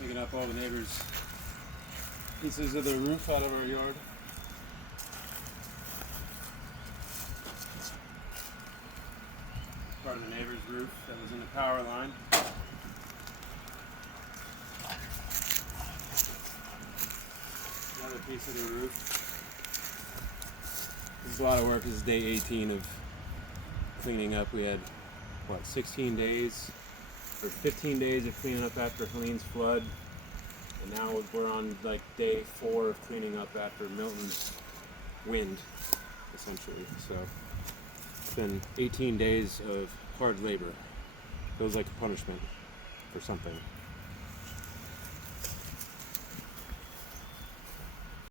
Picking up all the neighbors' pieces of the roof out of our yard. Part of the neighbor's roof that was in the power line. Another piece of the roof. This is a lot of work. This is day 18 of cleaning up. We had, 16 days or 15 days of cleaning up after Helene's flood. And now we're on like day 4 of cleaning up after Milton's wind, essentially. So it's been 18 days of hard labor. Feels like a punishment for something.